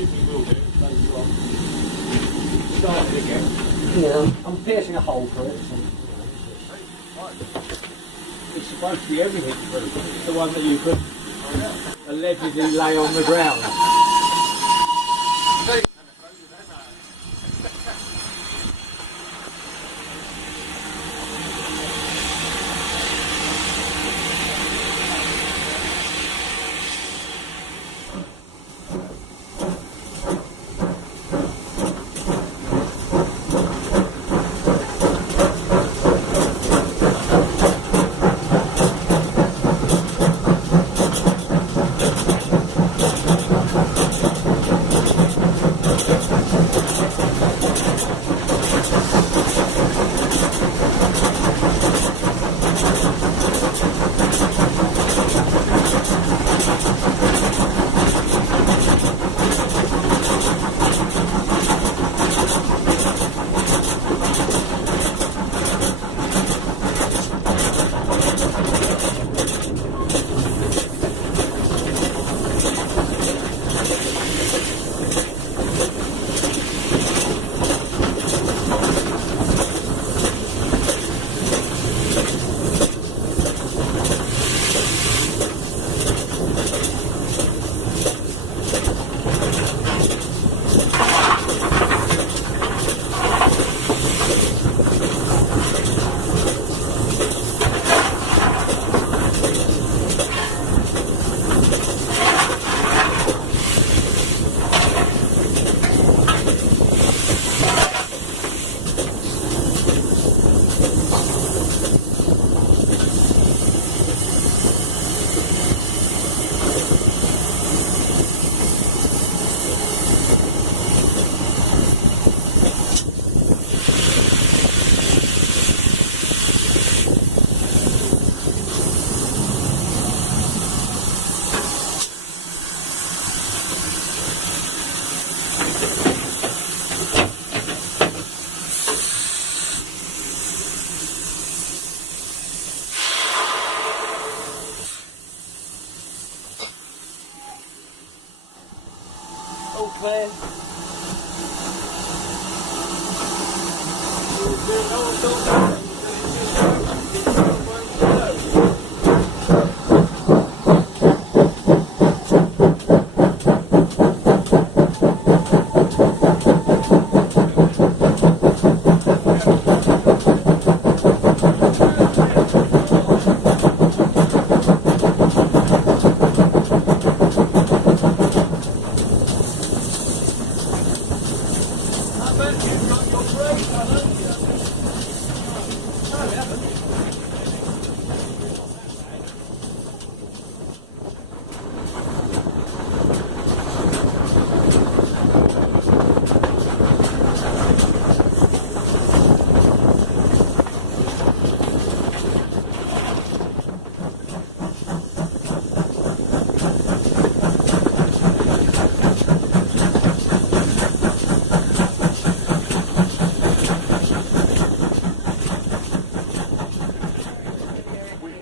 Start it again. Yeah, I'm piercing a hole for it. So. It's supposed to be everything through. It's the one that you could allegedly lay on the ground. All clear.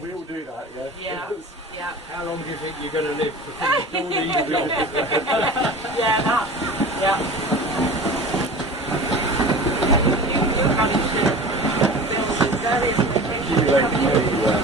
We'll do that, yeah? Yeah, yeah. How long do you think you're going to live before you do all these jobs? Yeah, that. Yeah. You managed to build various locations. You let me